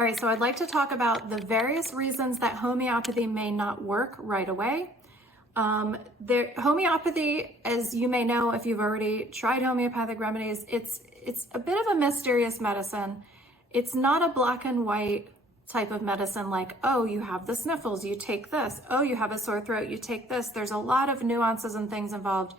All right, so I'd like to talk about the various reasons that homeopathy may not work right away. Homeopathy, as you may know if you've already tried homeopathic remedies, it's a bit of a mysterious medicine. It's not a black and white type of medicine like, oh, you have the sniffles, you take this. Oh, you have a sore throat, you take this. There's a lot of nuances and things involved.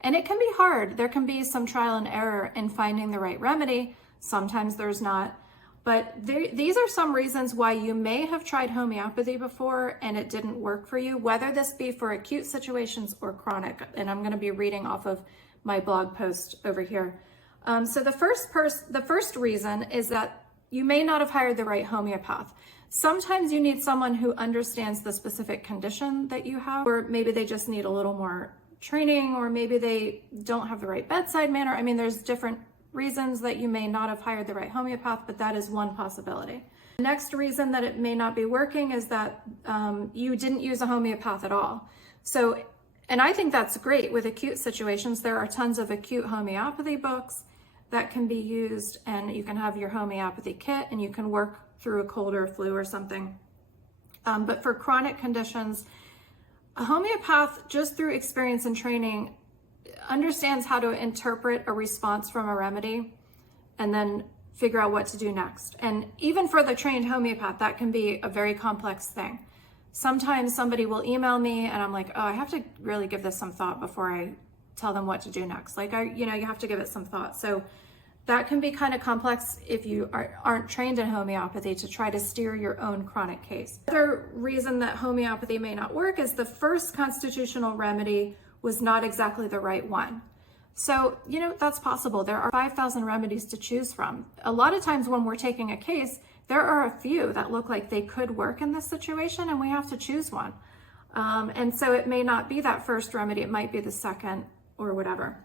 And it can be hard. There can be some trial and error in finding the right remedy. Sometimes there's not. But these are some reasons why you may have tried homeopathy before and it didn't work for you, whether this be for acute situations or chronic. And I'm going to be reading off of my blog post over here. So the first reason is that you may not have hired the right homeopath. Sometimes you need someone who understands the specific condition that you have, or maybe they just need a little more training, or maybe they don't have the right bedside manner. I mean, there's different reasons that you may not have hired the right homeopath, but that is one possibility. The next reason that it may not be working is that you didn't use a homeopath at all. So, and I think that's great with acute situations. There are tons of acute homeopathy books that can be used, and you can have your homeopathy kit and you can work through a cold or a flu or something. But for chronic conditions, a homeopath, just through experience and training, understands how to interpret a response from a remedy and then figure out what to do next. And even for the trained homeopath, that can be a very complex thing. Sometimes somebody will email me and I'm like, oh, I have to really give this some thought before I tell them what to do next. Like, you have to give it some thought. So that can be kind of complex if you aren't trained in homeopathy to try to steer your own chronic case. Another reason that homeopathy may not work is the first constitutional remedy was not exactly the right one. So, that's possible. There are 5,000 remedies to choose from. A lot of times when we're taking a case, there are a few that look like they could work in this situation and we have to choose one. And so it may not be that first remedy, it might be the second or whatever.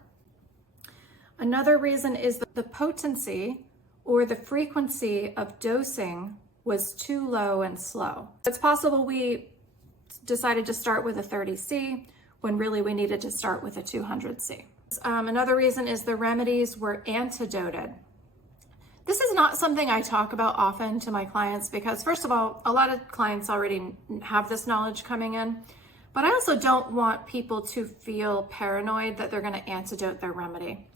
Another reason is that the potency or the frequency of dosing was too low and slow. It's possible we decided to start with a 30C when really we needed to start with a 200C. Another reason is the remedies were antidoted. This is not something I talk about often to my clients because, first of all, a lot of clients already have this knowledge coming in, but I also don't want people to feel paranoid that they're going to antidote their remedy.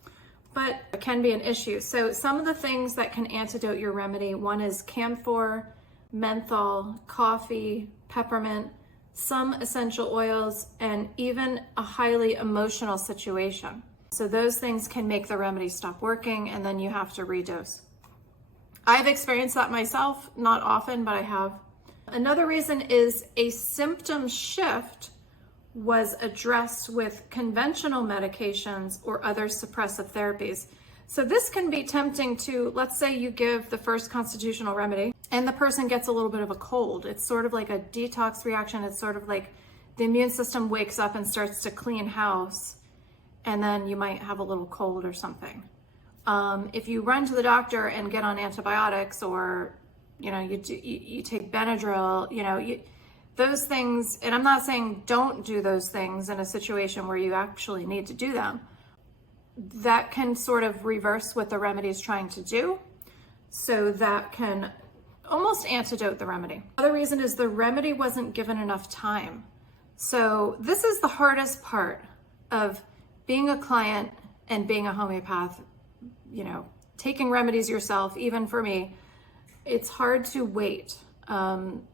But it can be an issue. So some of the things that can antidote your remedy, one is camphor, menthol, coffee, peppermint, some essential oils, and even a highly emotional situation. So those things can make the remedy stop working and then you have to redose. I've experienced that myself, not often, but I have. Another reason is a symptom shift was addressed with conventional medications or other suppressive therapies. So this can be tempting to, let's say you give the first constitutional remedy and the person gets a little bit of a cold. It's sort of like a detox reaction. It's sort of like the immune system wakes up and starts to clean house, and then you might have a little cold or something. If you run to the doctor and get on antibiotics, or you take Benadryl, those things, and I'm not saying don't do those things in a situation where you actually need to do them. That can sort of reverse what the remedy is trying to do. So that can almost antidote the remedy. Another reason is the remedy wasn't given enough time. So this is the hardest part of being a client and being a homeopath, taking remedies yourself. Even for me, it's hard to wait.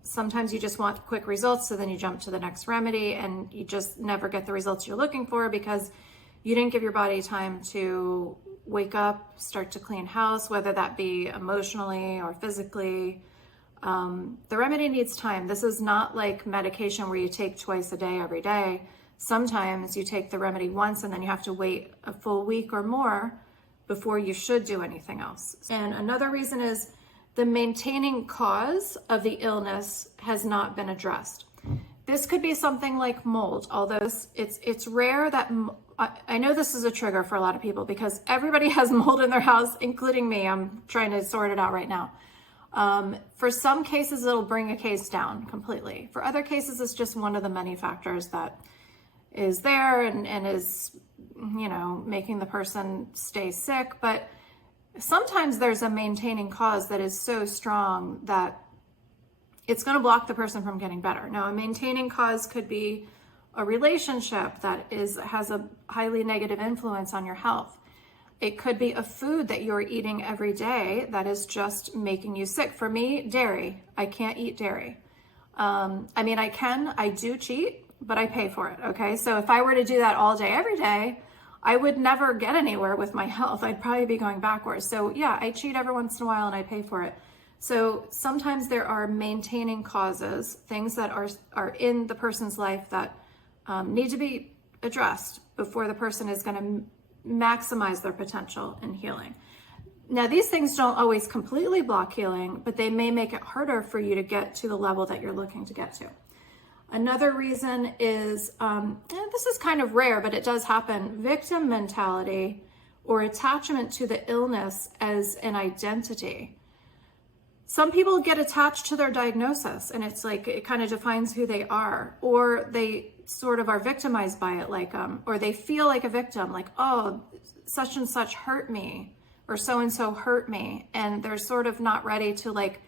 Sometimes you just want quick results, so then you jump to the next remedy and you just never get the results you're looking for because you didn't give your body time to wake up, start to clean house, whether that be emotionally or physically. The remedy needs time. This is not like medication where you take twice a day, every day. Sometimes you take the remedy once and then you have to wait a full week or more before you should do anything else. And another reason is the maintaining cause of the illness has not been addressed. This could be something like mold, although it's rare that, I know this is a trigger for a lot of people because everybody has mold in their house, including me. I'm trying to sort it out right now. For some cases, it'll bring a case down completely. For other cases, it's just one of the many factors that is there and is, making the person stay sick. But sometimes there's a maintaining cause that is so strong that it's going to block the person from getting better. Now, a maintaining cause could be a relationship that has a highly negative influence on your health. It could be a food that you're eating every day that is just making you sick. For me, dairy. I can't eat dairy. I mean, I do cheat, but I pay for it, okay? So if I were to do that all day, every day, I would never get anywhere with my health. I'd probably be going backwards. So yeah, I cheat every once in a while and I pay for it. So sometimes there are maintaining causes, things that are in the person's life that need to be addressed before the person is going to maximize their potential in healing. Now, these things don't always completely block healing, but they may make it harder for you to get to the level that you're looking to get to. Another reason is, and this is kind of rare, but it does happen, victim mentality or attachment to the illness as an identity. Some people get attached to their diagnosis and it's like, it kind of defines who they are, or they sort of are victimized by it, like, or they feel like a victim, like, oh, such and such hurt me, or so-and-so hurt me. And they're sort of not ready to like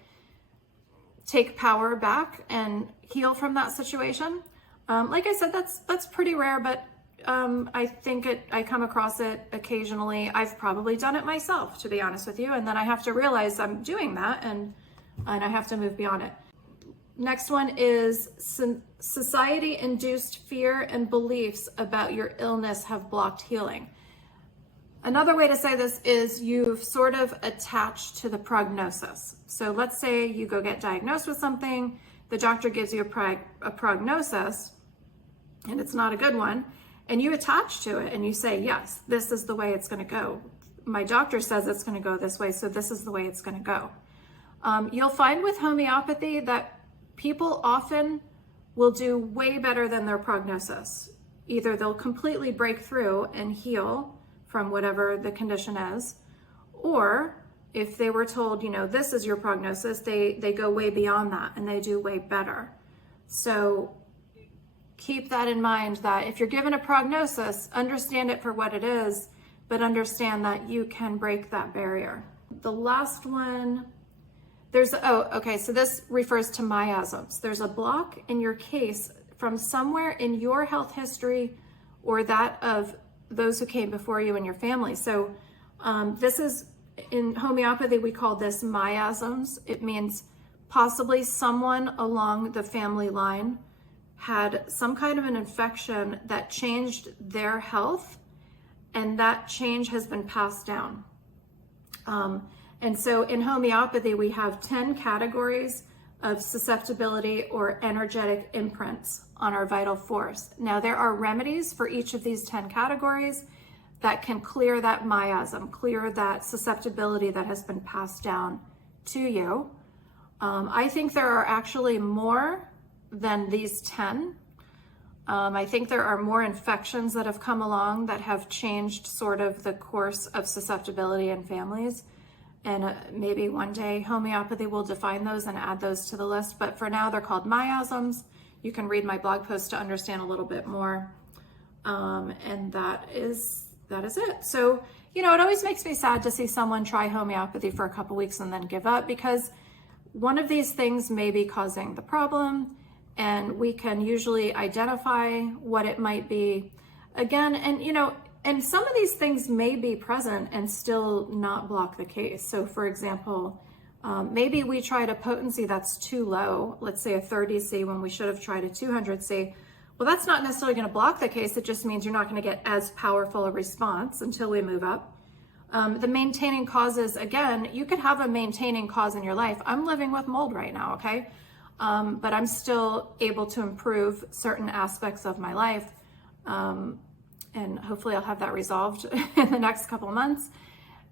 take power back and heal from that situation. Like I said, that's pretty rare, but I think I come across it occasionally. I've probably done it myself, to be honest with you. And then I have to realize I'm doing that and I have to move beyond it. Next one is society-induced fear and beliefs about your illness have blocked healing. Another way to say this is you've sort of attached to the prognosis. So let's say you go get diagnosed with something, the doctor gives you a prognosis, and it's not a good one, and you attach to it and you say, yes, this is the way it's going to go. My doctor says it's going to go this way, so this is the way it's going to go. You'll find with homeopathy that people often will do way better than their prognosis. Either they'll completely break through and heal from whatever the condition is, or if they were told, you know, this is your prognosis, they go way beyond that and they do way better. So keep that in mind, that if you're given a prognosis, understand it for what it is, but understand that you can break that barrier. The last one, so this refers to miasms. There's a block in your case from somewhere in your health history or that of those who came before you in your family. So this is, in homeopathy, we call this miasms. It means possibly someone along the family line had some kind of an infection that changed their health, and that change has been passed down. And so in homeopathy, we have 10 categories of susceptibility or energetic imprints on our vital force. Now, there are remedies for each of these 10 categories that can clear that miasm, clear that susceptibility that has been passed down to you. I think there are actually more than these 10. I think there are more infections that have come along that have changed sort of the course of susceptibility in families. And maybe one day homeopathy will define those and add those to the list. But for now, they're called miasms. You can read my blog post to understand a little bit more. And that is it. So, you know, it always makes me sad to see someone try homeopathy for a couple weeks and then give up, because one of these things may be causing the problem, and we can usually identify what it might be again. And, you know, and some of these things may be present and still not block the case. So for example, maybe we tried a potency that's too low, let's say a 30C when we should have tried a 200C. Well, that's not necessarily going to block the case. It just means you're not going to get as powerful a response until we move up. The maintaining causes, again, you could have a maintaining cause in your life. I'm living with mold right now, okay? But I'm still able to improve certain aspects of my life. And hopefully I'll have that resolved in the next couple of months,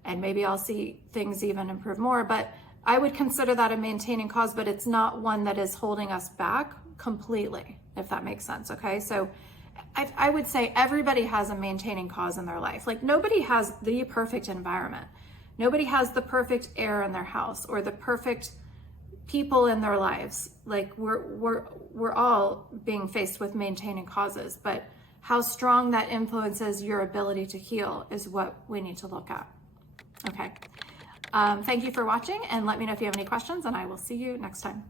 and maybe I'll see things even improve more. But I would consider that a maintaining cause, but it's not one that is holding us back completely, if that makes sense, okay? So I would say everybody has a maintaining cause in their life. Like, nobody has the perfect environment. Nobody has the perfect air in their house or the perfect people in their lives. Like, we're all being faced with maintaining causes, but how strong that influences your ability to heal is what we need to look at. Okay. Thank you for watching, and let me know if you have any questions, and I will see you next time.